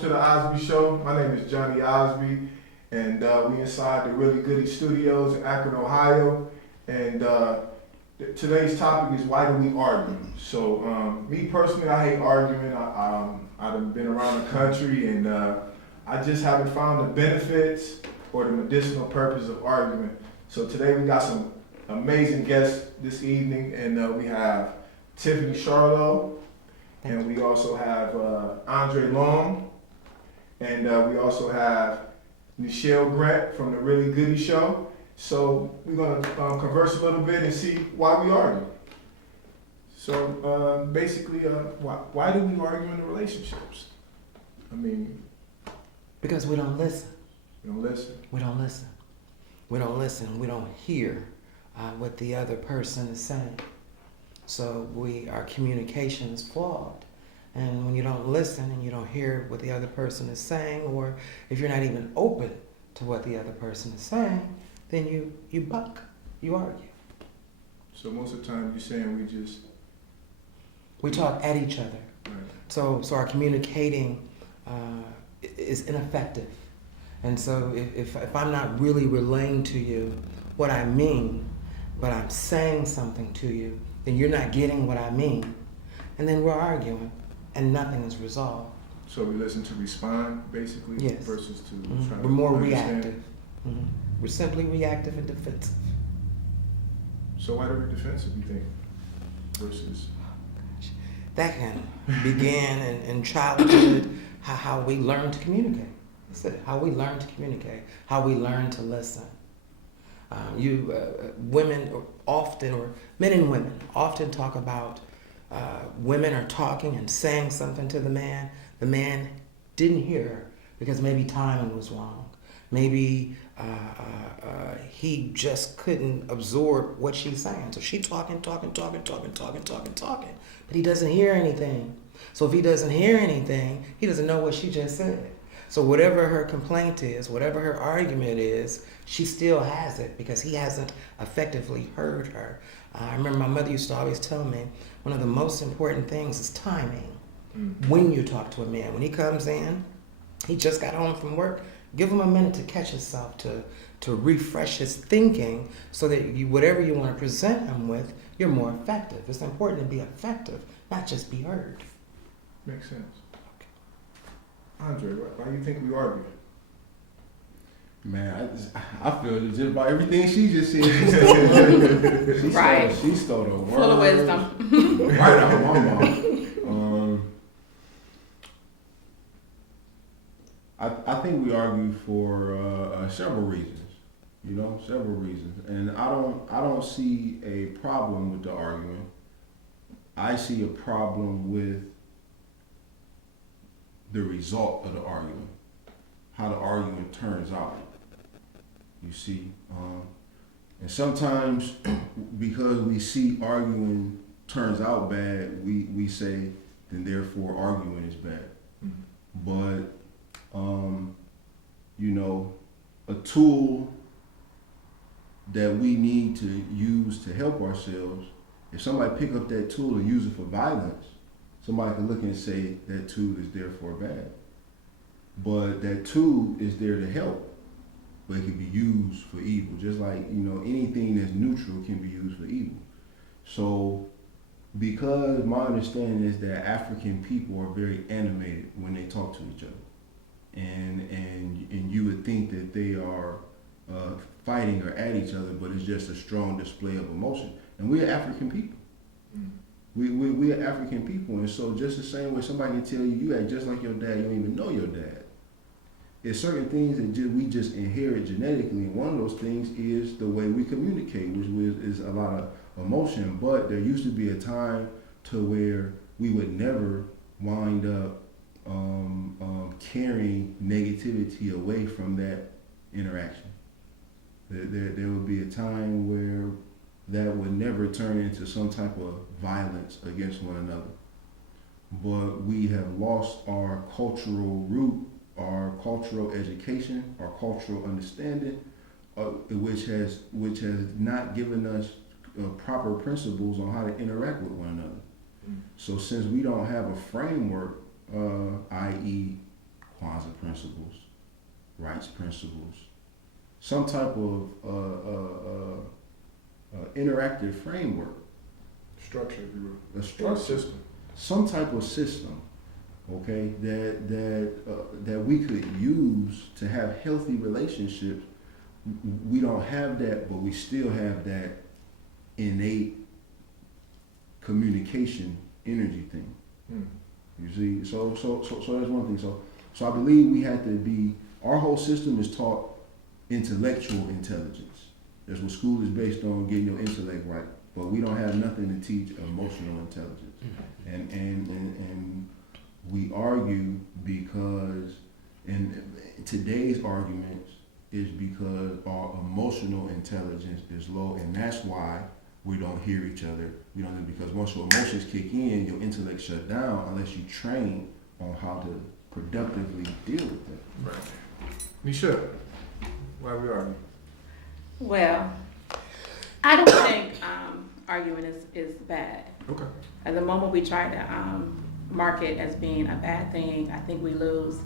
to the Osby Show. My name is Johnny Osby, and we inside the Really Goody Studios in Akron, Ohio. And today's topic is why do we argue? So, me personally, I hate arguing. I've been around the country, and I just haven't found the benefits or the medicinal purpose of arguing. So today we got some amazing guests this evening, and we have Tiffany Charlo, and we also have Andre Long, and we also have Nichelle Grant from the Really Goody Show. So we're going to converse a little bit and see why we argue. So basically, why do we argue in the relationships? I mean, because we don't listen. We don't listen. We don't listen. We don't listen. We don't hear what the other person is saying. So our communication is flawed. And when you don't listen and you don't hear what the other person is saying, or if you're not even open to what the other person is saying, then you buck, you argue. So most of the time you're saying we talk at each other. Right. So our communicating is ineffective. And so if I'm not really relaying to you what I mean, but I'm saying something to you, then you're not getting what I mean. And then we're arguing, and nothing is resolved. So we listen to respond, basically, yes. Versus to try We're to more understand. reactive. Mm-hmm. We're simply reactive and defensive. So why are we defensive, you think, versus? That can begin in childhood, how we learn to communicate. That's it, how we learn to communicate, how we learn to listen. Women often, or men and women, often talk about women are talking and saying something to the man didn't hear her because maybe timing was wrong. Maybe he just couldn't absorb what she's saying. So she's talking, but he doesn't hear anything. So if he doesn't hear anything, he doesn't know what she just said. So whatever her complaint is, whatever her argument is, she still has it because he hasn't effectively heard her. I remember my mother used to always tell me, one of the most important things is timing. Mm-hmm. When you talk to a man, when he comes in, he just got home from work, give him a minute to catch himself, to refresh his thinking so that whatever you want to present him with, you're more effective. It's important to be effective, not just be heard. Makes sense. Andre, why do you think we argue? Man, I feel just about everything she just said. She stole the words. Full of wisdom. Right out of my mouth. I think we argue for several reasons. Several reasons, and I don't see a problem with the argument. I see a problem with the result of the argument, how the argument turns out. You see, and sometimes because we see arguing turns out bad, we say then therefore arguing is bad. Mm-hmm. But a tool that we need to use to help ourselves. If somebody pick up that tool and use it for violence, somebody can look and say that tool is therefore bad. But that tool is there to help, but it can be used for evil. Just like, anything that's neutral can be used for evil. So, because my understanding is that African people are very animated when they talk to each other. And you would think that they are fighting or at each other, but it's just a strong display of emotion. And we are African people. We are African people, and so just the same way somebody can tell you act just like your dad, you don't even know your dad. There's certain things that we just inherit genetically, and one of those things is the way we communicate, which is a lot of emotion. But there used to be a time to where we would never wind up carrying negativity away from that interaction. There would be a time where that would never turn into some type of violence against one another. But we have lost our cultural root, our cultural education, our cultural understanding, which has not given us proper principles on how to interact with one another. So since we don't have a framework, i.e. principles, rights principles, some type of interactive framework, Structure, if you will. a structure, System. some type of system, okay, that we could use to have healthy relationships. We don't have that, but we still have that innate communication energy thing. Mm. You see, so that's one thing. So I believe we have to be. Our whole system is taught intellectual intelligence. That's what school is based on, getting your intellect right. But we don't have nothing to teach emotional intelligence. And we argue because, and today's arguments is because our emotional intelligence is low, and that's why we don't hear each other. We don't, because once your emotions kick in, your intellect shut down unless you train on how to productively deal with it. Right. Nisha, why we arguing? Well, I don't think arguing is bad. Okay. At the moment we try to mark it as being a bad thing, I think we lose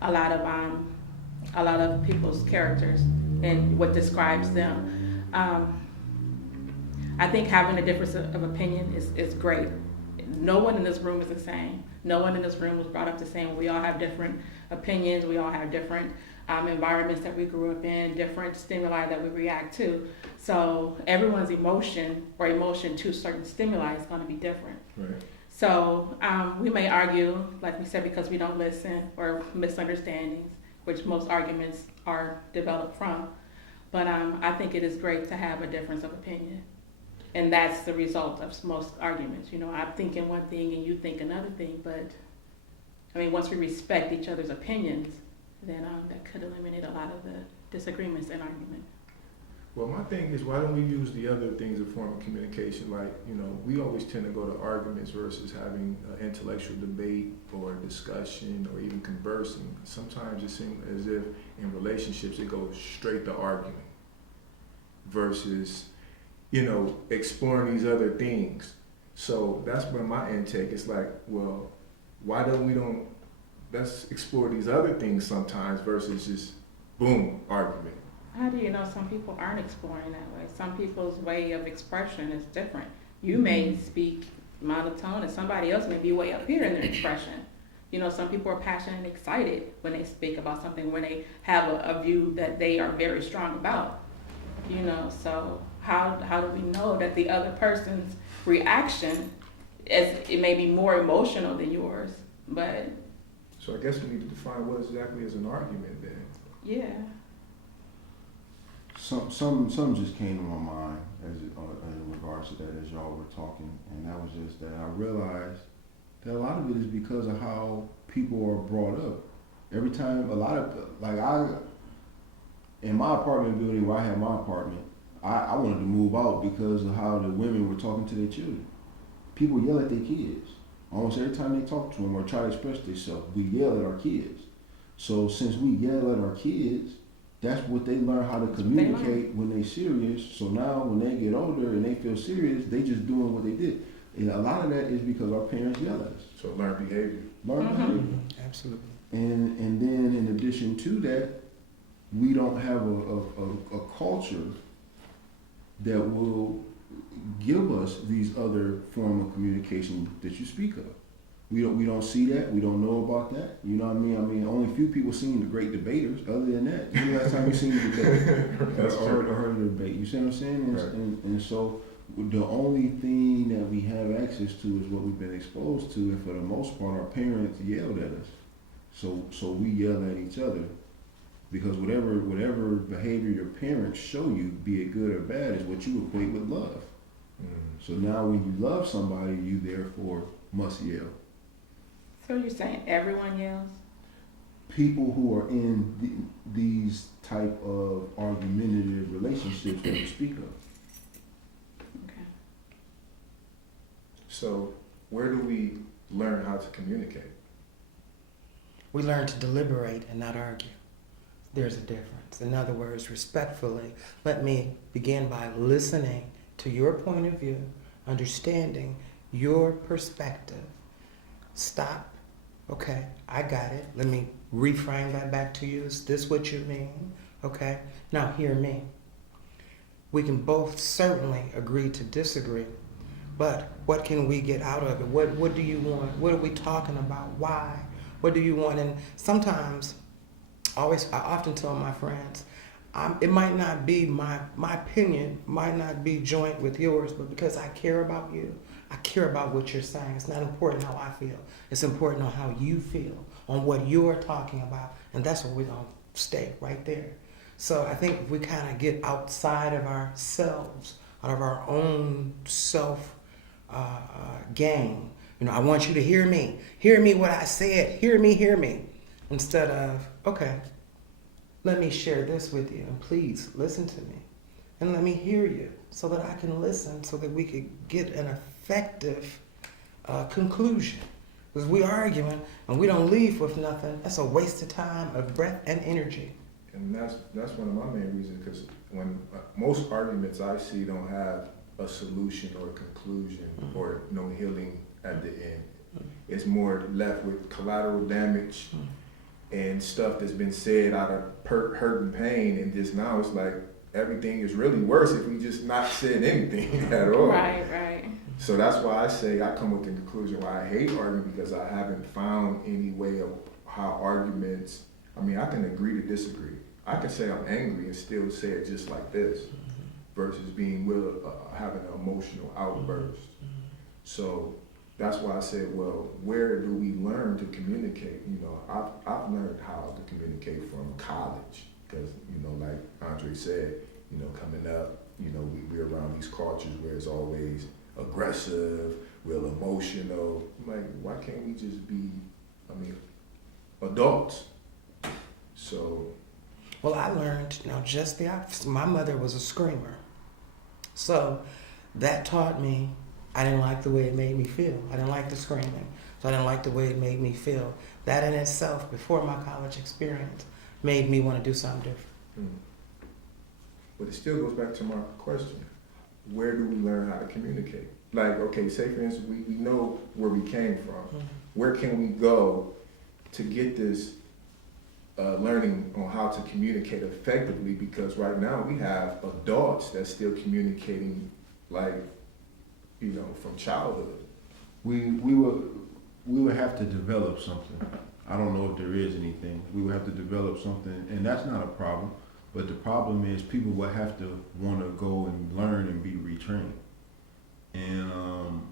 a lot of people's characters and what describes them. I think having a difference of opinion is great. No one in this room is the same. No one in this room was brought up the same. We all have different opinions. We all have different environments that we grew up in, different stimuli that we react to. So everyone's emotion to certain stimuli is going to be different. Right. So we may argue, like we said, because we don't listen, or misunderstandings, which most arguments are developed from. But I think it is great to have a difference of opinion. And that's the result of most arguments. You know, I'm thinking one thing and you think another thing, but I mean, once we respect each other's opinions, then that could eliminate a lot of the disagreements in argument. Well, my thing is, why don't we use the other things as a form of communication? Like, you know, we always tend to go to arguments versus having intellectual debate or discussion or even conversing. Sometimes it seems as if in relationships it goes straight to arguing versus, you know, exploring these other things. So that's where my intake is like, well, why don't we let's explore these other things sometimes versus just boom, argument. How do you know some people aren't exploring that way? Some people's way of expression is different. You may speak monotone and somebody else may be way up here in their expression. You know, some people are passionate and excited when they speak about something, when they have a view that they are very strong about. You know, so how do we know that the other person's reaction it may be more emotional than yours, but... So I guess we need to define what exactly is an argument then. Yeah. Some just came to my mind in regards to that as y'all were talking, and that was just that I realized that a lot of it is because of how people are brought up. Every time, in my apartment building where I had my apartment, I wanted to move out because of how the women were talking to their children. People yell at their kids. Almost every time they talk to them or try to express themselves, we yell at our kids. So since we yell at our kids, that's what they learn how to communicate when they're serious. So now when they get older and they feel serious, they just doing what they did. And a lot of that is because our parents yell at us. So learn behavior. Behavior. Absolutely. And then in addition to that, we don't have a culture that will give us these other form of communication that you speak of. We don't see that. We don't know about that. You know what I mean? I mean, only a few people seen the great debaters. Other than that, when the last time you seen the debate or heard a debate? You see what I'm saying? Right. And so the only thing that we have access to is what we've been exposed to, and for the most part, our parents yelled at us. So we yell at each other because whatever behavior your parents show you, be it good or bad, is what you equate with love. So now when you love somebody, you therefore must yell. So you're saying everyone yells? People who are in these type of argumentative relationships that you speak of. Okay. So where do we learn how to communicate? We learn to deliberate and not argue. There's a difference. In other words, respectfully, let me begin by listening to your point of view, understanding your perspective. Stop Okay, I got it. Let me reframe that back to you. Is this what you mean? Okay, now hear me. We can both certainly agree to disagree, but what can we get out of it? What do you want? What are we talking about? Why? What do you want? And sometimes, I often tell my friends, it might not be my opinion, might not be joint with yours, but because I care about you, I care about what you're saying. It's not important how I feel. It's important on how you feel, on what you're talking about. And that's where we're going to stay right there. So I think if we kind of get outside of ourselves, out of our own self game, I want you to hear me what I said, hear me, instead of, okay, let me share this with you, and please listen to me, and let me hear you so that I can listen, so that we could get an effective conclusion. Because we arguing and we don't leave with nothing, that's a waste of time, of breath, and energy. And that's one of my main reasons, because when most arguments I see don't have a solution or a conclusion or no healing at the end. It's more left with collateral damage and stuff that's been said out of hurt and pain, and just now it's like everything is really worse if we just not said anything at all. Right. So that's why I say I come with the conclusion why I hate arguing, because I haven't found any way of how arguments. I mean, I can agree to disagree. I can say I'm angry and still say it just like this, versus being having an emotional outburst. So that's why I said, well, where do we learn to communicate? I've learned how to communicate from college, because like Andre said, coming up, we're around these cultures where it's always aggressive, real emotional. I'm like, why can't we just be, adults? So. Well, I learned, just the opposite. My mother was a screamer. So that taught me I didn't like the way it made me feel. I didn't like the screaming. So I didn't like the way it made me feel. That in itself, before my college experience, made me want to do something different. But it still goes back to my question. Where do we learn how to communicate? Like, okay, say for instance, we know where we came from. Where can we go to get this learning on how to communicate effectively? Because right now we have adults that's still communicating like, from childhood. We would have to develop something. I don't know if there is anything. We would have to develop something, and that's not a problem. But the problem is people would have to want to go and learn and be retrained. And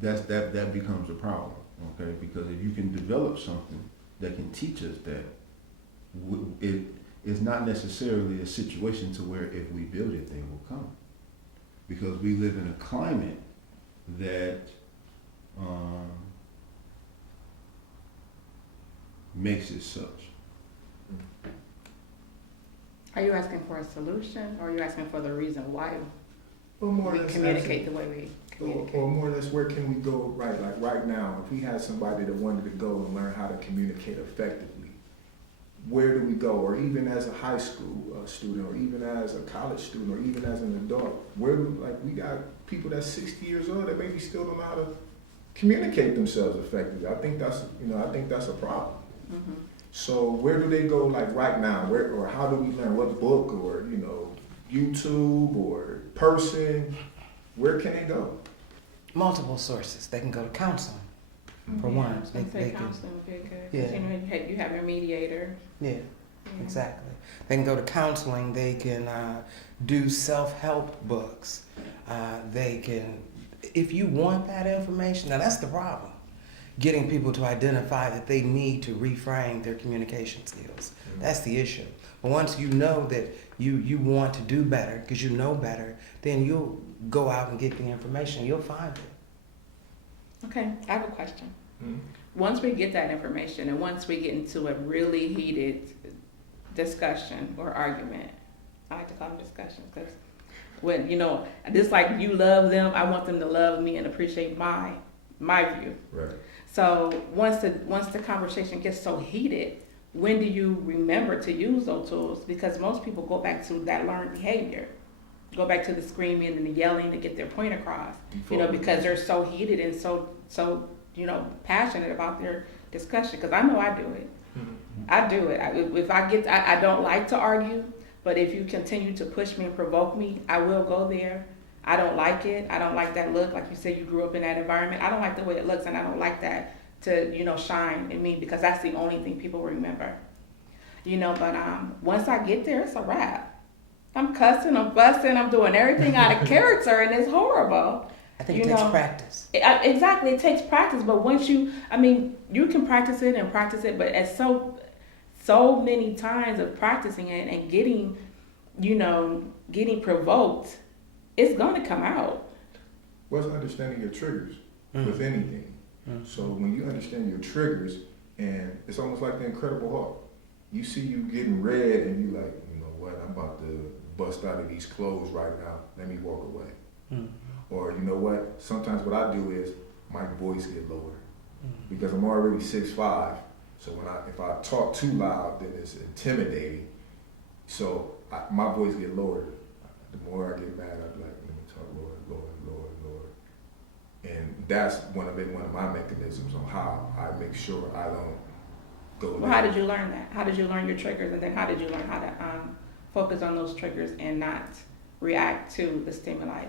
that becomes a problem. Okay, because if you can develop something that can teach us that, it is not necessarily a situation to where if we build it, they will come. Because we live in a climate that makes it such. Are you asking for a solution, or are you asking for the reason why Or more we or less communicate the way we communicate? Or more or less, where can we go like right now, if we had somebody that wanted to go and learn how to communicate effectively, where do we go? Or even as a high school student, or even as a college student, or even as an adult, we got people that's 60 years old that maybe still don't know how to communicate themselves effectively. I think that's a problem. Mm-hmm. So where do they go like right now? Or how do we learn? What book, or YouTube, or person? Where can they go? Multiple sources. They can go to counseling, for one. They counseling would be good. Yeah. You have your mediator. Yeah, exactly. They can go to counseling. They can do self-help books. They can, if you want that information, now that's the problem. Getting people to identify that they need to reframe their communication skills. That's the issue. But once you know that you want to do better, because you know better, then you'll go out and get the information. You'll find it. Okay, I have a question. Mm-hmm. Once we get that information, and once we get into a really heated discussion or argument, I like to call them discussions, because when, just like you love them, I want them to love me and appreciate my view. Right. So once the conversation gets so heated, when do you remember to use those tools? Because most people go back to that learned behavior. go back to the screaming and the yelling to get their point across, because they're so heated and so passionate about their discussion. Because I know I do it. I do it. I don't like to argue, but if you continue to push me and provoke me, I will go there. I don't like it. I don't like that look. Like you said, you grew up in that environment. I don't like the way it looks, and I don't like that to shine in me, because that's the only thing people remember. But once I get there, it's a wrap. I'm cussing, I'm fussing, I'm doing everything out of character, and it's horrible. I think it takes practice. Exactly, it takes practice. But once you can practice it, but at so many times of practicing it and getting provoked, it's gonna come out. What's understanding your triggers with anything? So when you understand your triggers, and it's almost like the Incredible Hulk. You see you getting red, and you like, you know what? I'm about to bust out of these clothes right now. Let me walk away. Or you know what? Sometimes what I do is my voice get lower because I'm already 6'5". So if I talk too loud, then it's intimidating. So my voice get lower. The more I get mad, I'm like, let me talk lower. And that's one of my mechanisms on how I make sure I don't go. Well, how did you learn that? How did you learn your triggers, and then how did you learn how to focus on those triggers and not react to the stimuli,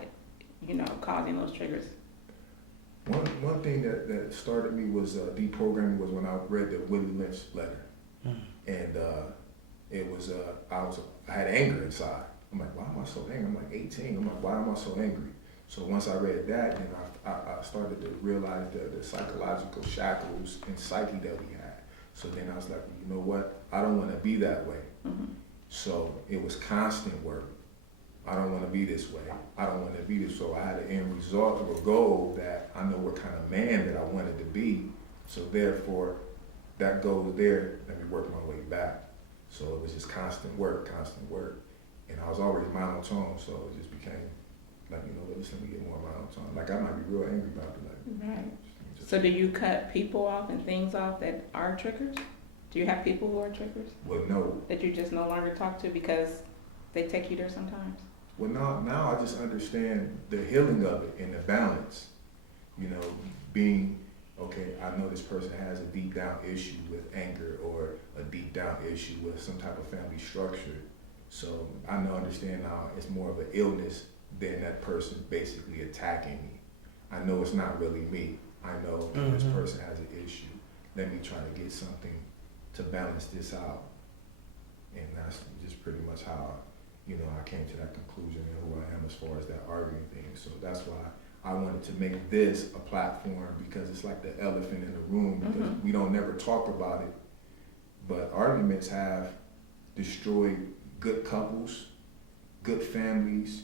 causing those triggers? One thing that started me was deprogramming was when I read the Willie Lynch letter, and it was I had anger inside. I'm like, why am I so angry? I'm like 18. I'm like, why am I so angry? So once I read that, then I started to realize the psychological shackles and psyche that we had. So then I was like, you know what? I don't want to be that way. So it was constant work. I don't want to be this way. I don't want to be this. So I had an end result of a goal that I know what kind of man that I wanted to be. So therefore, that goal there, let me work my way back. So it was just constant work. And I was already monotone, so it just became like, just let me get more monotone. Like I might be real angry about it. Right. So do you cut people off and things off that are triggers? Do you have people who are triggers? Well, no. That you just no longer talk to because they take you there sometimes? Well, now I just understand the healing of it and the balance. Being, okay, I know this person has a deep down issue with anger or a deep down issue with some type of family structure. So I understand now it's more of an illness than that person basically attacking me. I know it's not really me. I know this person has an issue. Let me try to get something to balance this out. And that's just pretty much how, I came to that conclusion and who I am as far as that arguing thing. So that's why I wanted to make this a platform, because it's like the elephant in the room, because we don't never talk about it. But arguments have destroyed good couples, good families,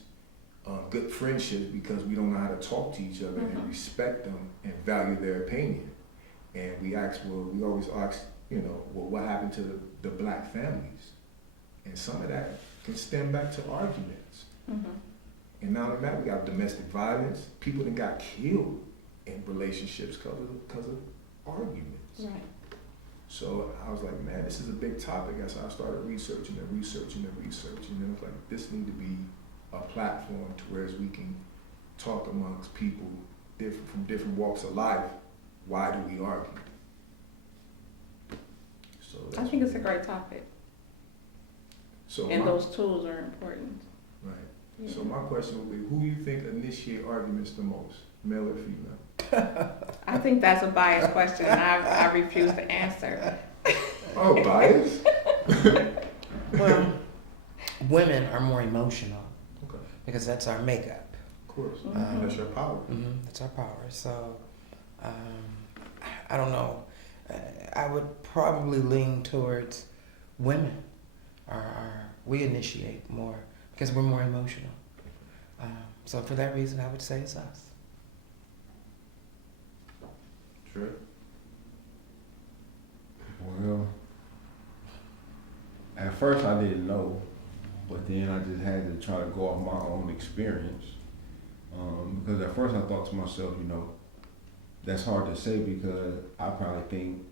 good friendships, because we don't know how to talk to each other and respect them and value their opinion. And we always ask, what happened to the black families? And some of that can stem back to arguments. And not only that, we got domestic violence. People that got killed in relationships because of arguments. Right. So I was like, man, this is a big topic. So I started researching. And it was like, this need to be a platform to where we can talk amongst people from different walks of life. Why do we argue? So I think it's a great topic. And those tools are important. Right. Yeah. So my question would be, who do you think initiate arguments the most, male or female? I think that's a biased question, and I refuse to answer. Oh, bias? Well, women are more emotional. Okay. Because that's our makeup. Of course. That's your power. That's our power. So, I don't know. I would probably lean towards women. We initiate more because we're more emotional. So for that reason, I would say it's us. True. Well, at first I didn't know, but then I just had to try to go off my own experience. Because at first I thought to myself, that's hard to say, because I probably think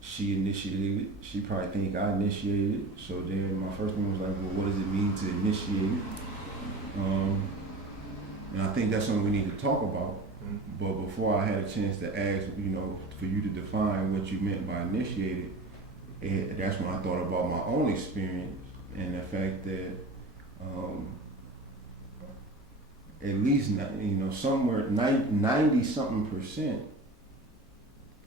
she initiated it. She probably think I initiated it. So then my first one was like, well, what does it mean to initiate it? And I think that's something we need to talk about. Mhm. But before I had a chance to ask, for you to define what you meant by initiated, that's when I thought about my own experience and the fact that at least somewhere 90-something%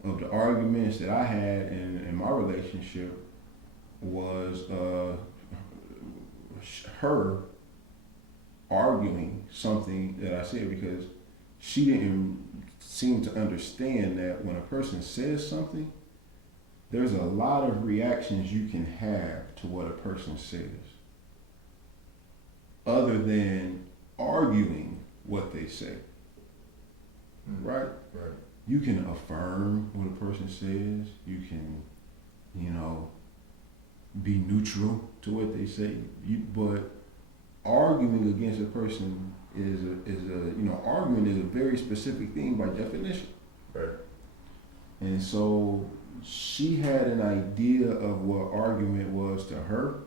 of the arguments that I had in my relationship was her arguing something that I said, because she didn't seem to understand that when a person says something, there's a lot of reactions you can have to what a person says other than arguing what they say. Right? Right. You can affirm what a person says. You can, be neutral to what they say. But arguing against a person arguing is a very specific thing by definition. Right. And so she had an idea of what argument was to her.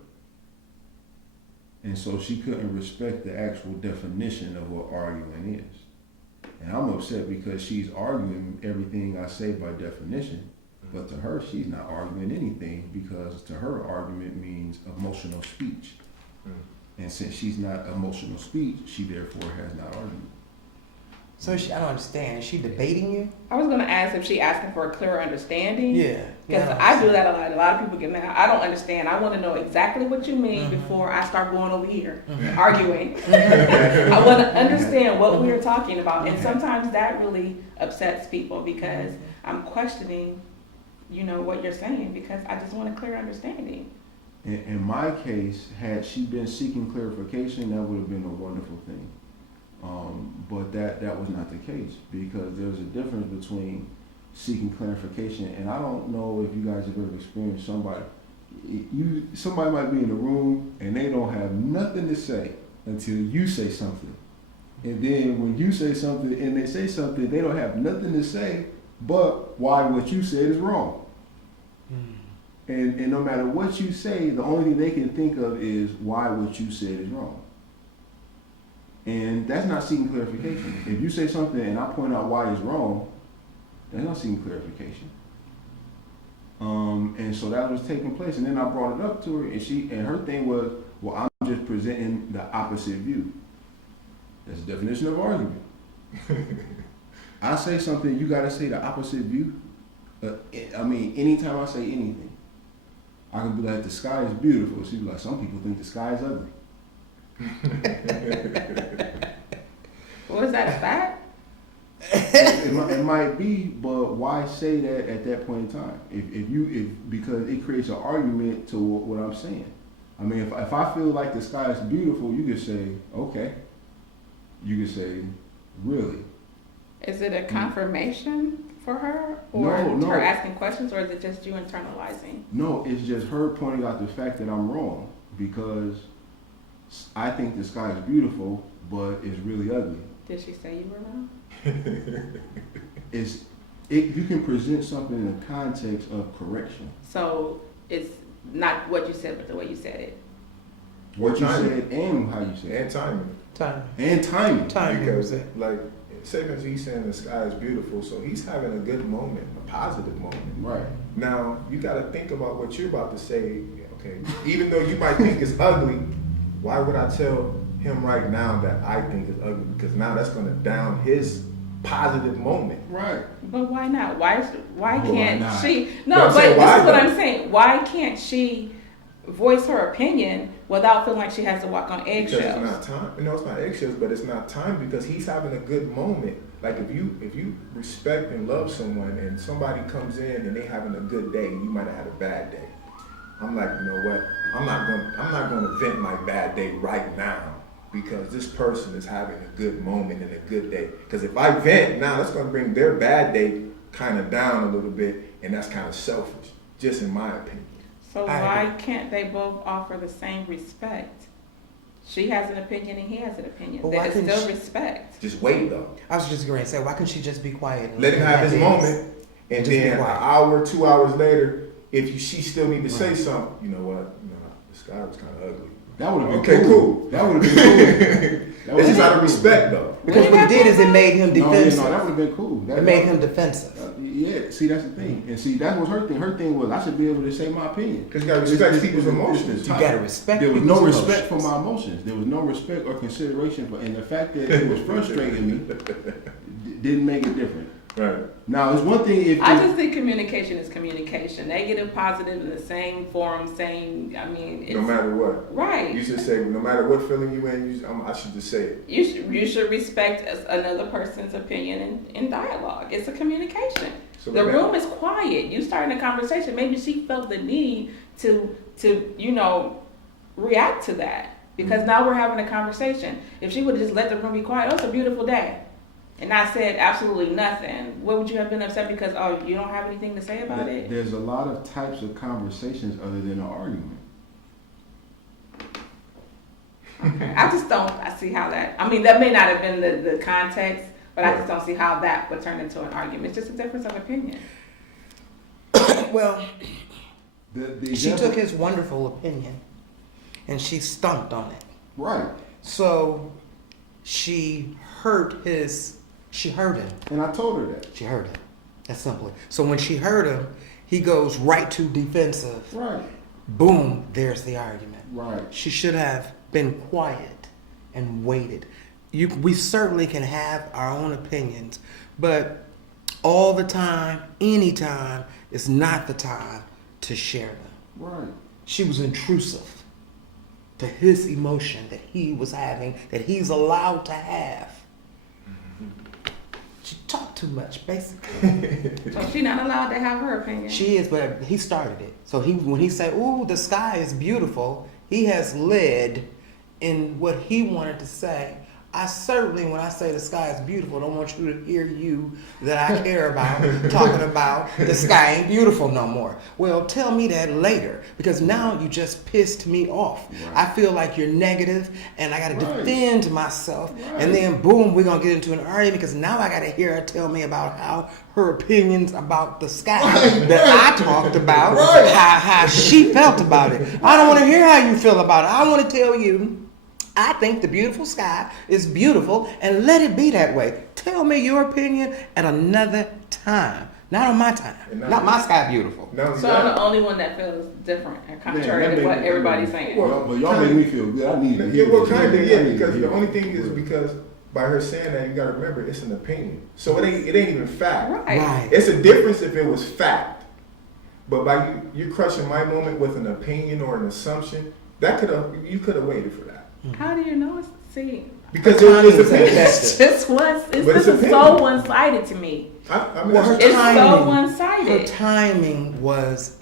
And so she couldn't respect the actual definition of what arguing is. And I'm upset because she's arguing everything I say by definition. But to her, she's not arguing anything, because to her, argument means emotional speech. And since she's not emotional speech, she therefore has not argued. So I don't understand. Is she debating you? I was going to ask if she asking for a clearer understanding. Yeah. Because I do that a lot. A lot of people get mad. I don't understand. I want to know exactly what you mean before I start going over here arguing. I want to understand what we are talking about. And sometimes that really upsets people, because I'm questioning, what you're saying, because I just want a clear understanding. In my case, had she been seeking clarification, that would have been a wonderful thing. But that was not the case, because there's a difference between seeking clarification, and I don't know if you guys have ever experienced somebody might be in the room and they don't have nothing to say until you say something. And then when you say something and they say something, they don't have nothing to say but why what you said is wrong. And no matter what you say, the only thing they can think of is why what you said is wrong. And that's not seeking clarification. If you say something and I point out why it's wrong, that's not seeking clarification. And so that was taking place. And then I brought it up to her, and her thing was, well, I'm just presenting the opposite view. That's the definition of argument. I say something, you got to say the opposite view. Anytime I say anything, I can be like, the sky is beautiful. She'd be like, some people think the sky is ugly. Well, is that a fact? It might be, but why say that at that point in time? Because it creates an argument to what I'm saying. I mean, if I feel like the sky is beautiful, you could say, okay. You could say, really. Is it a confirmation for her, or her asking questions, or is it just you internalizing? No, it's just her pointing out the fact that I'm wrong, because I think the sky is beautiful, but it's really ugly. Did she say you were wrong? You can present something in the context of correction. So it's not what you said, but the way you said it. What you said and how you said it. And timing. And timing. Because, say for instance, he's saying the sky is beautiful, so he's having a good moment, a positive moment. Right. Now, you got to think about what you're about to say, okay? Even though you might think it's ugly, why would I tell him right now that I think it's ugly? Because now that's going to down his positive moment. Right. But why not? Why can't not? she? No, but this is what I'm saying. Why can't she voice her opinion without feeling like she has to walk on eggshells? Because it's not time. No, it's not eggshells, but it's not time, because he's having a good moment. Like if you respect and love someone, and somebody comes in and they having a good day, and you might have had a bad day. I'm like, you know what? I'm not going to vent my bad day right now, because this person is having a good moment and a good day. Because if I vent now, that's going to bring their bad day kind of down a little bit, and that's kind of selfish, just in my opinion. So why can't they both offer the same respect? She has an opinion and he has an opinion. Well, There is still respect. Just wait though. I was just going to say, why couldn't she just be quiet? And let him have his moment, and then an hour, 2 hours later, she still need to say something, you know what? No, the sky was kind of ugly. That would have been okay, cool. That would have been cool. It's just out of respect, though. Because what it did is it made him No, defensive. that would have been cool. It made him defensive. Yeah, see, that's the thing. And see, that was her thing. Her thing was, I should be able to say my opinion. Because you gotta respect people's emotions. You gotta respect There was no people's respect for emotions. my emotions. There was no respect or consideration for, and the fact that it was frustrating me didn't make it different. Right. Now, it's one thing if I just think communication is communication. Negative, positive, in the same forum, same. I mean, it's, No matter what. right. You should say, no matter what feeling you in, I should just say it. You should respect another person's opinion in dialogue. It's a communication. So The with room is quiet. You starting a conversation. Maybe she felt the need to react to that because now we're having a conversation. If she would have just let the room be quiet, oh, it's a beautiful day, and I said absolutely nothing, what would you have been upset because you don't have anything to say about it? there's a lot of types of conversations other than an argument. Okay. I just don't. I see how that. I mean, that may not have been the context, but I just don't see how that would turn into an argument. It's just a difference of opinion. Well, The she example- took his wonderful opinion and she stumped on it. Right. So she hurt him. And I told her that. She hurt him. That's simply. So when she hurt him, he goes right to defensive. Right. Boom, there's the argument. Right. She should have been quiet and waited. We certainly can have our own opinions, but all the time, anytime, is not the time to share them. Right. She was intrusive to his emotion that he was having, that he's allowed to have. She talked too much, basically. So she's not allowed to have her opinion. She is, but he started it. So when he said, "Ooh, the sky is beautiful," he has led in what he wanted to say. I certainly, when I say the sky is beautiful, don't want you to hear you that I care about talking about the sky ain't beautiful no more. Well, tell me that later, because now you just pissed me off. Right. I feel like you're negative, and I got to Right. defend myself. Right. And then, boom, we're going to get into an argument, because now I got to hear her tell me about how her opinions about the sky that I talked about, how she felt about it. I don't want to hear how you feel about it. I want to tell you, I think the beautiful sky is beautiful, and let it be that way. Tell me your opinion at another time, not on my time. Not my sky beautiful. So I'm the only one that feels different and contrary that to what made- everybody's saying. Well, But y'all make me feel good. I need to Yeah, hear well, this. kind of, I yeah, need to because hear the only this. thing is because by her saying that, you got to remember, it's an opinion. So it ain't even fact. Right. It's a difference if it was fact. But by you crushing my moment with an opinion or an assumption, you could have waited for that. How do you know it's Because it was opinion. It's just But this it's is opinion. so one-sided to me. I mean, Well, her It's timing, so her one-sided. timing was,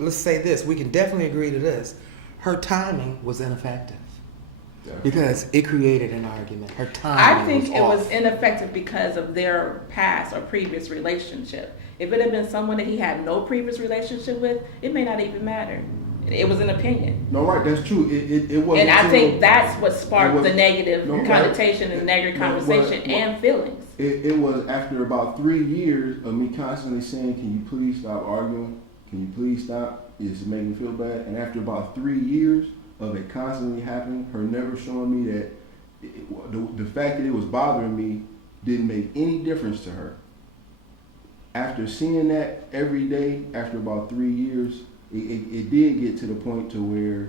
let's say this, we can definitely agree to this. Her timing was ineffective because it created an argument. Her timing I think was it was off. ineffective because of their past or previous relationship. If it had been someone that he had no previous relationship with, it may not even matter. It was an opinion. No, right, that's true. It wasn't. And I until- think that's what sparked it was- the negative no, connotation and negative no, conversation and feelings. It was after about 3 years of me constantly saying, "Can you please stop arguing? Can you please stop? It's making me feel bad." And after about 3 years of it constantly happening, her never showing me that the fact that it was bothering me didn't make any difference to her. After seeing that every day, after about 3 years, it did get to the point to where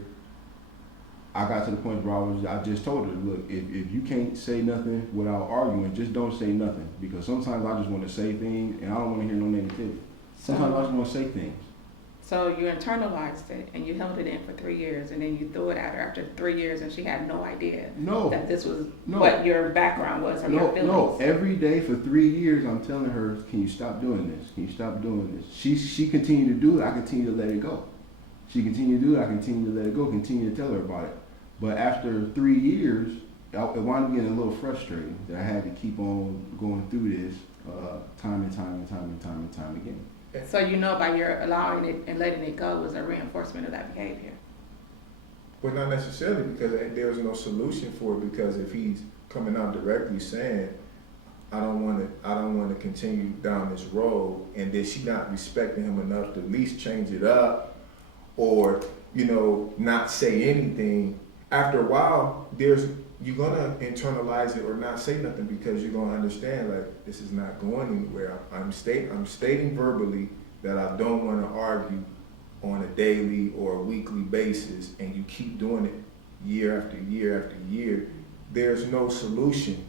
I got to the point where I just told her, look, if you can't say nothing without arguing, just don't say nothing. Because sometimes I just want to say things and I don't want to hear no negativity. Sometimes I just want to say things. So you internalized it and you held it in for 3 years and then you threw it at her after 3 years and she had no idea No. that this was No. what your background was or your feelings. No. Every day for 3 years, I'm telling her, can you stop doing this? Can you stop doing this? She continued to do it. I continue to let it go. She continued to do it. I continue to let it go. Continue to tell her about it. But after 3 years, it wound up getting a little frustrating that I had to keep on going through this time again. So you know by your allowing it and letting it go was a reinforcement of that behavior. Well, not necessarily, because there's no solution for it. Because if he's coming out directly saying, "I don't want to continue down this road," and then she not respecting him enough to at least change it up, or not say anything. After a while, there's you're gonna internalize it or not say nothing because you're gonna understand like this is not going anywhere. I'm stating verbally that I don't want to argue on a daily or a weekly basis, and you keep doing it year after year after year. There's no solution.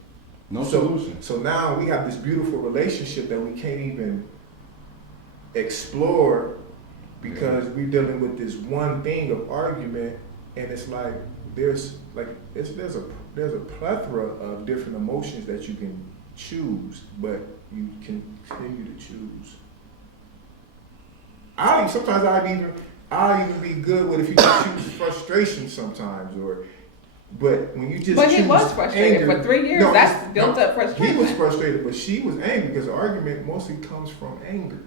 Solution. So now we have this beautiful relationship that we can't even explore because we're dealing with this one thing of argument, and it's like there's a plethora of different emotions that you can choose, but you can continue to choose. I'll even be good with if you just choose frustration sometimes, but when you just But he choose was frustrated anger, for 3 years. That's built up frustration. He was frustrated, but she was angry because the argument mostly comes from anger.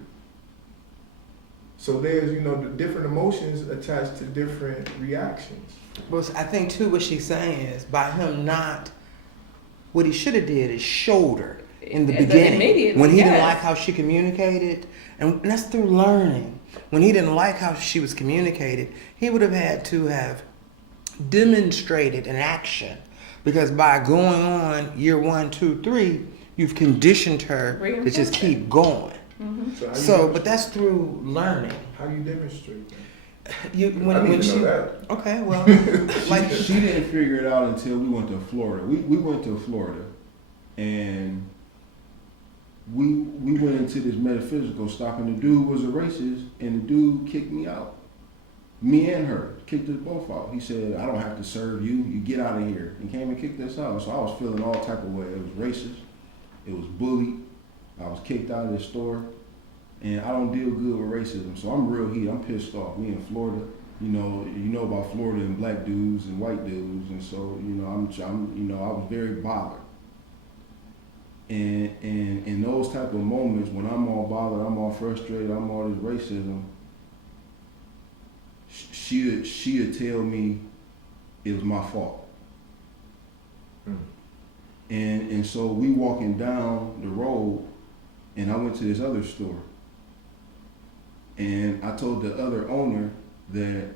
So there's, the different emotions attached to different reactions. But I think too what she's saying is by him not, what he should have did is shoulder in the beginning when he didn't like how she communicated, and that's through learning. When he didn't like how she was communicated, he would have had to have demonstrated an action, because by going on year 1, 2, 3, you've conditioned her to just keep going. Mm-hmm. But that's through learning. How do you demonstrate that? Okay, well, like she didn't figure it out until we went to Florida. We went to Florida, and we went into this metaphysical stuff, and the dude was a racist, and the dude kicked me out. Me and her kicked us both out. He said, "I don't have to serve you. You get out of here." And came and kicked us out. So I was feeling all type of way. It was racist. It was bullied. I was kicked out of the store. And I don't deal good with racism, so I'm real heated. I'm pissed off. We in Florida, you know about Florida and black dudes and white dudes, and so I was very bothered. And in those type of moments when I'm all bothered, I'm all frustrated, I'm all this racism, she'd tell me it was my fault. And so we walking down the road, and I went to this other store. And I told the other owner that,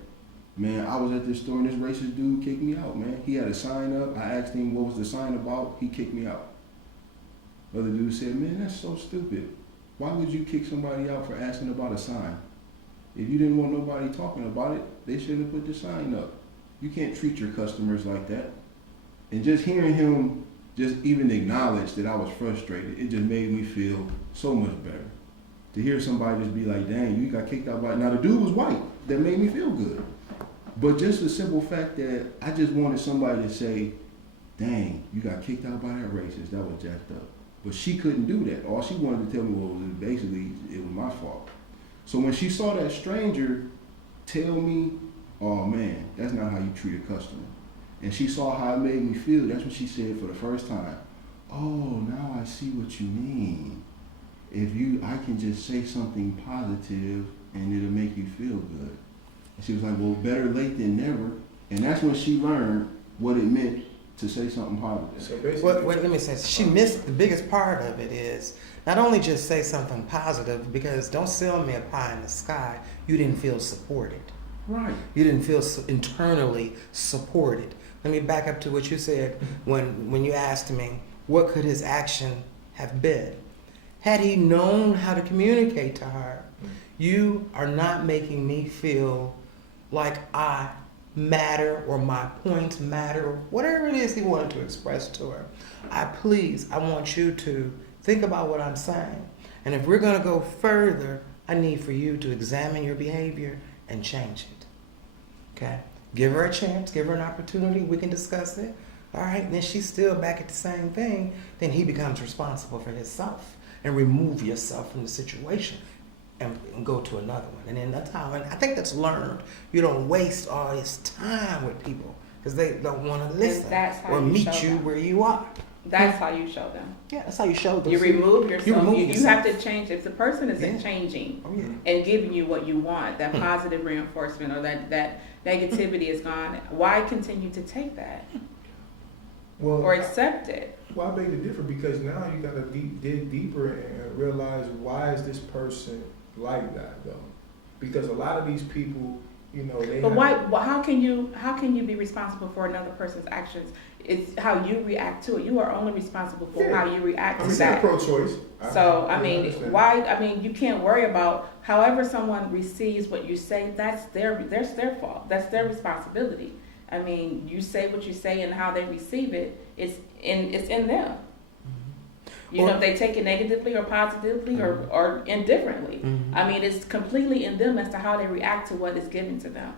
man, I was at this store and this racist dude kicked me out, man. He had a sign up. I asked him what was the sign about. He kicked me out. The other dude said, man, that's so stupid. Why would you kick somebody out for asking about a sign? If you didn't want nobody talking about it, they shouldn't have put the sign up. You can't treat your customers like that. And just hearing him just even acknowledge that I was frustrated, it just made me feel so much better. To hear somebody just be like, dang, you got kicked out by... Now, the dude was white. That made me feel good. But just the simple fact that I just wanted somebody to say, dang, you got kicked out by that racist. That was jacked up. But she couldn't do that. All she wanted to tell me was basically it was my fault. So when she saw that stranger tell me, oh, man, that's not how you treat a customer. And she saw how it made me feel. That's what she said for the first time. Oh, now I see what you mean. I can just say something positive and it'll make you feel good. And she was like, well, better late than never. And that's when she learned what it meant to say something positive. So basically, let me say, she missed the biggest part of it is not only just say something positive, because don't sell me a pie in the sky. You didn't feel supported. Right. You didn't feel internally supported. Let me back up to what you said when you asked me, what could his action have been? Had he known how to communicate to her, you are not making me feel like I matter or my points matter, or whatever it is he wanted to express to her. I want you to think about what I'm saying. And if we're going to go further, I need for you to examine your behavior and change it. Okay? Give her a chance, give her an opportunity, we can discuss it. All right, and then she's still back at the same thing, then he becomes responsible for himself. And remove yourself from the situation and go to another one. And then that's how, and I think that's learned. You don't waste all this time with people because they don't want to listen or meet you where you are. That's how you show them. Yeah, that's how you show them. You remove yourself. You yourself. have to change. If the person isn't changing and giving you what you want, that positive reinforcement or that negativity is gone, why continue to take that? Or accept it? Well, I beg to differ because now you got to dig deeper and realize why is this person like that though? Because a lot of these people, they. But why? How can you be responsible for another person's actions it's how you react to it. You are only responsible for Yeah. how you react I'm to still that. pro-choice. So, I mean, understand. why, I mean, you can't worry about however someone receives what you say, that's their fault. That's their responsibility. I mean, you say what you say and how they receive it, it's in them. You know, if they take it negatively or positively or indifferently. Mhm. I mean, it's completely in them as to how they react to what is given to them.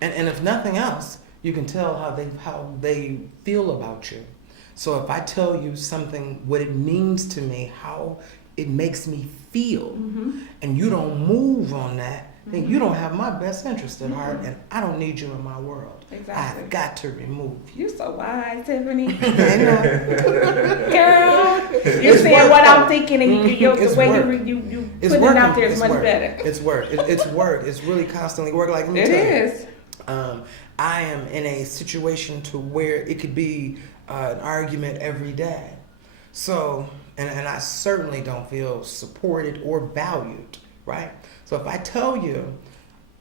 And if nothing else, you can tell how they feel about you. So if I tell you something, what it means to me, how it makes me feel, and you don't move on that, then you don't have my best interest at heart, and I don't need you in my world. Exactly. I've got to remove you. You're so wise, Tiffany. I know. Girl, you It's saying work, what I'm though. thinking, and It's the way work. you It's put it out there is It's much work. better. It's work. It's work. It's really constantly work. Like, let me It tell you. is. I am in a situation to where it could be an argument every day. So, and I certainly don't feel supported or valued, right? So if I tell you,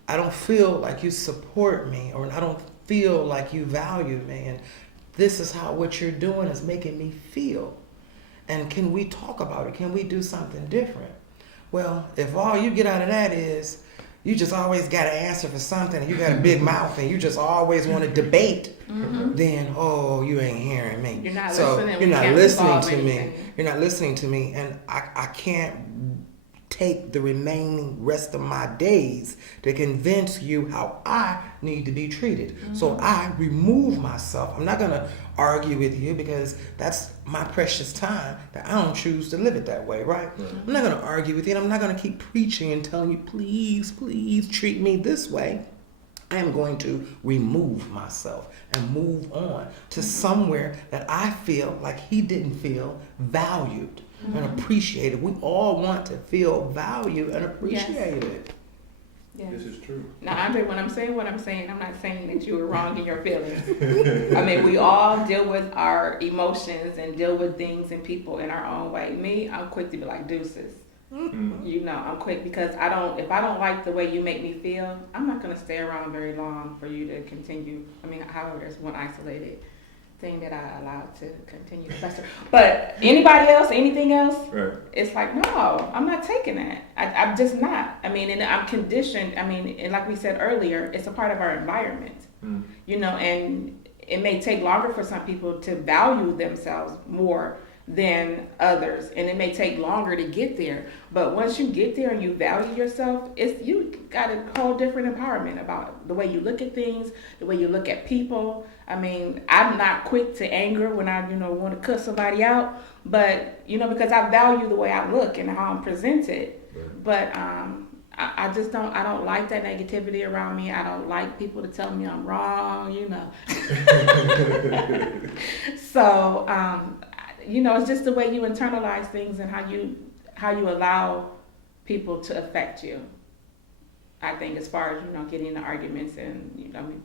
I don't feel like you support me, or I don't feel like you value me, and this is how what you're doing is making me feel. And can we talk about it? Can we do something different? Well, if all you get out of that is you just always got to answer for something, and you got a big mouth, and you just always want to debate, then you ain't hearing me. You're not so listening. you're We not can't listening resolve to me. anything. You're not listening to me, and I can't take the remaining rest of my days to convince you how I need to be treated. So I remove myself. I'm not going to argue with you because that's my precious time that I don't choose to live it that way, right? I'm not going to argue with you, and I'm not going to keep preaching and telling you, please, please treat me this way. I am going to remove myself and move on to somewhere that I feel like he didn't feel valued and appreciated. We all want to feel valued and appreciated. Yes. This is true. Now, Andre, when I'm saying what I'm saying, I'm not saying that you were wrong in your feelings. I mean, we all deal with our emotions and deal with things and people in our own way. Me, I'm quick to be like, deuces. You know, I'm quick because if I don't like the way you make me feel, I'm not going to stay around very long for you to continue. I mean, however, it's one isolated thing that I allowed to continue to fester. But anybody else, anything else, Right. it's like, no, I'm not taking that. I'm just not. I mean, and I'm conditioned. I mean, and like we said earlier, it's a part of our environment. You know, and it may take longer for some people to value themselves more than others, and it may take longer to get there, but once you get there and you value yourself, you got a whole different empowerment about the way you look at things, the way you look at people. I mean, I'm not quick to anger when I want to cuss somebody out, but because I value the way I look and how I'm presented. But I just don't like that negativity around me. I don't like people to tell me I'm wrong, So it's just the way you internalize things and how you allow people to affect you. I think as far as getting into arguments and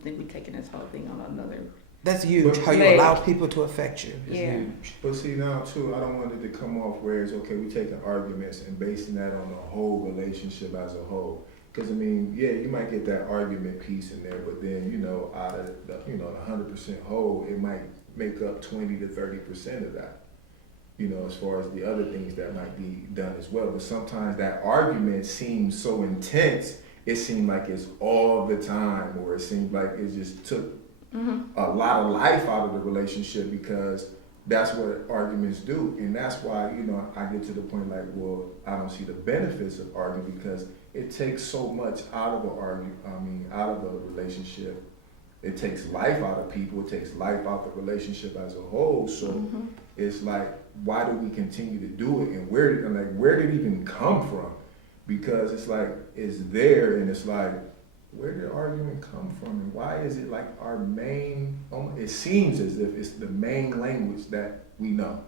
we taking this whole thing on another. That's huge. How you Like, allow people to affect you is Yeah. huge. But see now too, I don't want it to come off where it's okay, we taking arguments and basing that on the whole relationship as a whole. Because I mean, yeah, you might get that argument piece in there, but then out of the the 100% whole, it might make up 20 to 30% of that. As far as the other things that might be done as well. But sometimes that argument seems so intense, it seemed like it's all the time, or it seemed like it just took a lot of life out of the relationship, because that's what arguments do. And that's why, I get to the point like, well, I don't see the benefits of arguing, because it takes so much out of out of a relationship. It takes life out of people. It takes life out the relationship as a whole. So it's like, why do we continue to do it? And where did it even come from? Because it's like, it's there, and it's like, where did argument come from? And why is it like our main, it seems as if it's the main language that we know.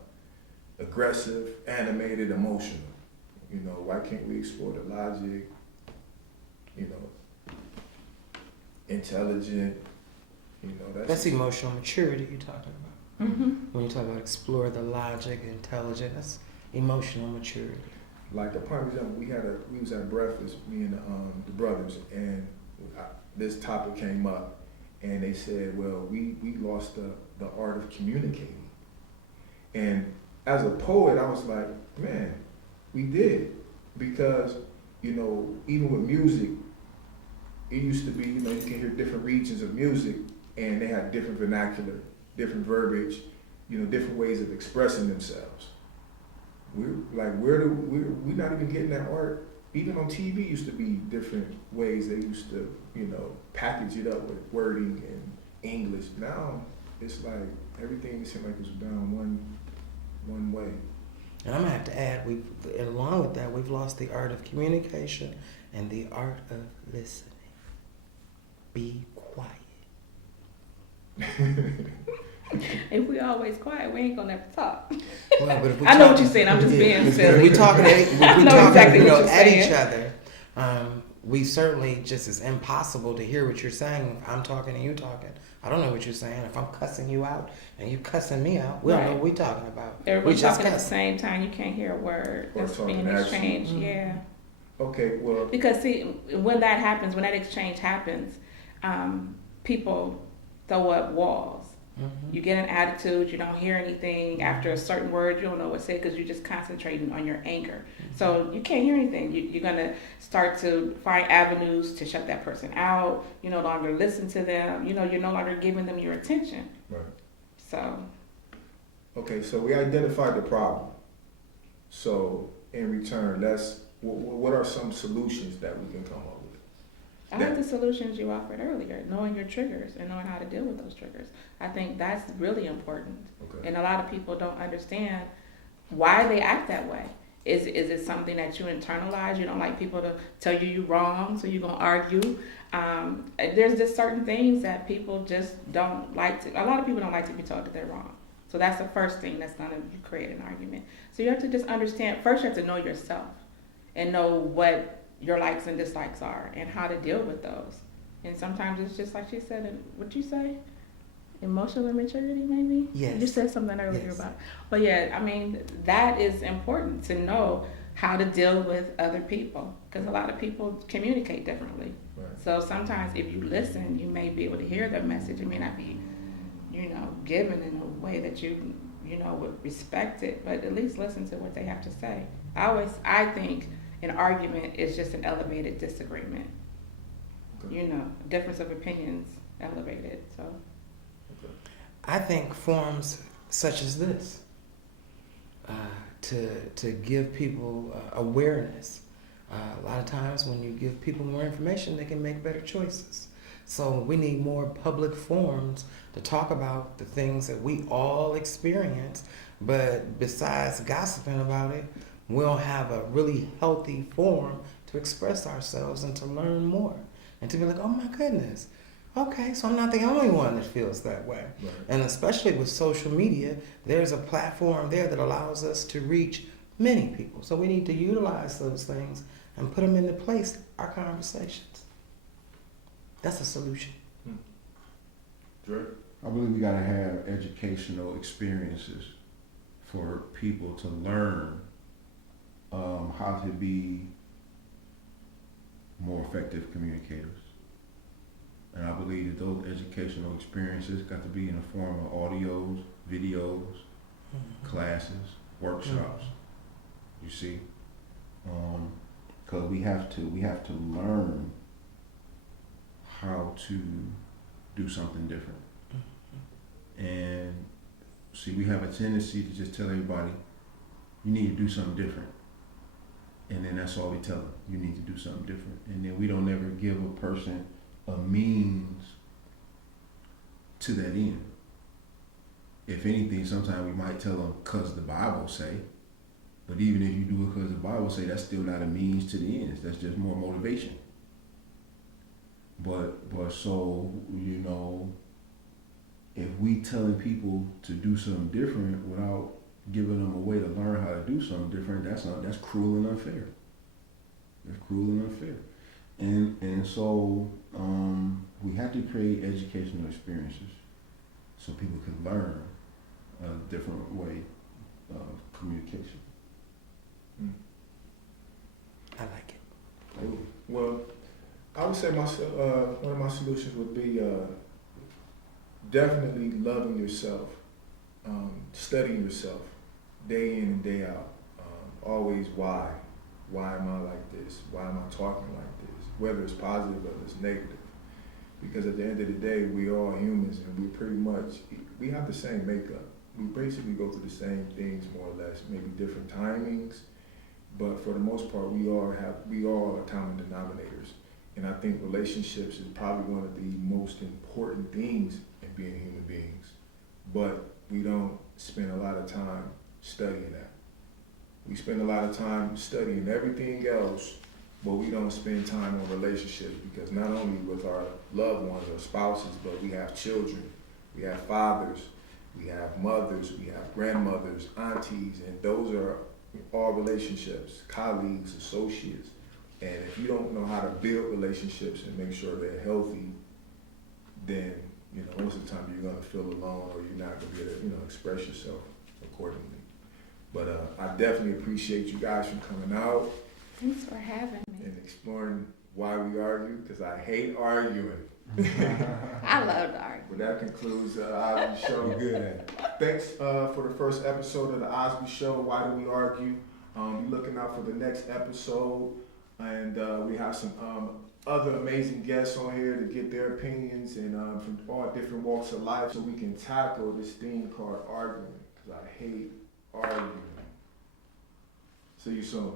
Aggressive, animated, emotional. Why can't we explore the logic, intelligent, That's emotional maturity you're talking about. When you talk about explore the logic, intelligent, that's emotional maturity. Like the prime example, we was at breakfast, me and the brothers, and this topic came up, and they said, well, we lost the art of communicating. And as a poet, I was like, man, we did. Because, even with music, it used to be, you can hear different regions of music, and they had different vernacular, different verbiage, different ways of expressing themselves. We're not even getting that art. Even on TV used to be different ways they used to, package it up with wording and English. Now it's like everything seems like it's down one way. And I'm gonna have to add, and along with that, we've lost the art of communication and the art of listening. Be quiet. If we always quiet, we ain't gonna never talk. Well, but if we I know talk- what you're saying. I'm just being If silly. we talking, I know exactly what you're at saying. each other. We certainly just it's impossible to hear what you're saying. If I'm talking and you talking. I don't know what you're saying. If I'm cussing you out and you cussing me out, we don't know Right. what we're talking about. Everybody's we just talking at the cussing. same time. You can't hear a word Or that's talking being exchanged. actually. Yeah. Okay, well, Because see, when that happens, when that exchange happens, people throw up walls. You get an attitude, you don't hear anything. After a certain word, you don't know what to say because you're just concentrating on your anger. So you can't hear anything. You're going to start to find avenues to shut that person out. You no longer listen to them. You're no longer giving them your attention. right. So, Okay, so we identified the problem. So in return, what are some solutions that we can come up with? I like the solutions you offered earlier, knowing your triggers and knowing how to deal with those triggers. I think that's really important. Okay. And a lot of people don't understand why they act that way. Is it something that you internalize? You don't like people to tell you you're wrong, so you're going to argue. There's just certain things that people just don't like to. A lot of people don't like to be told that they're wrong. So that's the first thing that's going to create an argument. So you have to just understand, first you have to know yourself and know what your likes and dislikes are and how to deal with those. And sometimes it's just like she said, what'd you say? Emotional immaturity, maybe? Yes. You said something earlier Yes. about it. But yeah, I mean, that is important to know how to deal with other people because a lot of people communicate differently. Right. So sometimes if you listen, you may be able to hear their message. It may not be, given in a way that you would respect it, but at least listen to what they have to say. I think an argument is just an elevated disagreement. Okay. Difference of opinions elevated. So I think forums such as this to give people awareness. A lot of times when you give people more information, they can make better choices. So we need more public forums to talk about the things that we all experience, but besides gossiping about it, we'll have a really healthy forum to express ourselves and to learn more and to be like, oh my goodness, okay, so I'm not the only one that feels that way. Right. And especially with social media, there's a platform there that allows us to reach many people. So we need to utilize those things and put them into place, our conversations. That's a solution. Dre? I believe we gotta have educational experiences for people to learn how to be more effective communicators. And I believe that those educational experiences got to be in the form of audios, videos, classes, workshops. You see, because we have to learn how to do something different. And see, we have a tendency to just tell everybody, you need to do something different. And then that's all we tell them, you need to do something different. And then we don't ever give a person a means to that end. If anything, sometimes we might tell them, cause the Bible say, but even if you do it cause the Bible say, that's still not a means to the ends, that's just more motivation. But so, if we telling people to do something different without giving them a way to learn how to do something different, that's cruel and unfair. That's cruel and unfair. And so we have to create educational experiences so people can learn a different way of communication. I like it. Well, I would say one of my solutions would be definitely loving yourself, studying yourself day in and day out. Always why? Why am I like this? Why am I talking like this? Whether it's positive or it's negative. Because at the end of the day, we are humans and we have the same makeup. We basically go through the same things more or less, maybe different timings, but for the most part, we all are common denominators. And I think relationships is probably one of the most important things in being human beings. But we don't spend a lot of time studying that. We spend a lot of time studying everything else, but we don't spend time on relationships, because not only with our loved ones or spouses, but we have children, we have fathers, we have mothers, we have grandmothers, aunties, and those are all relationships, colleagues, associates. And if you don't know how to build relationships and make sure they're healthy, then most of the time you're gonna feel alone, or you're not gonna be able to express yourself accordingly. But I definitely appreciate you guys for coming out. Thanks for having me. And exploring why we argue, because I hate arguing. I love to argue. But that concludes the Osby Show. Good. Thanks for the first episode of the Osby Show, Why Do We Argue? Be looking out for the next episode. And we have some other amazing guests on here to get their opinions and from all different walks of life, so we can tackle this thing called arguing, because I hate arguing. See you soon.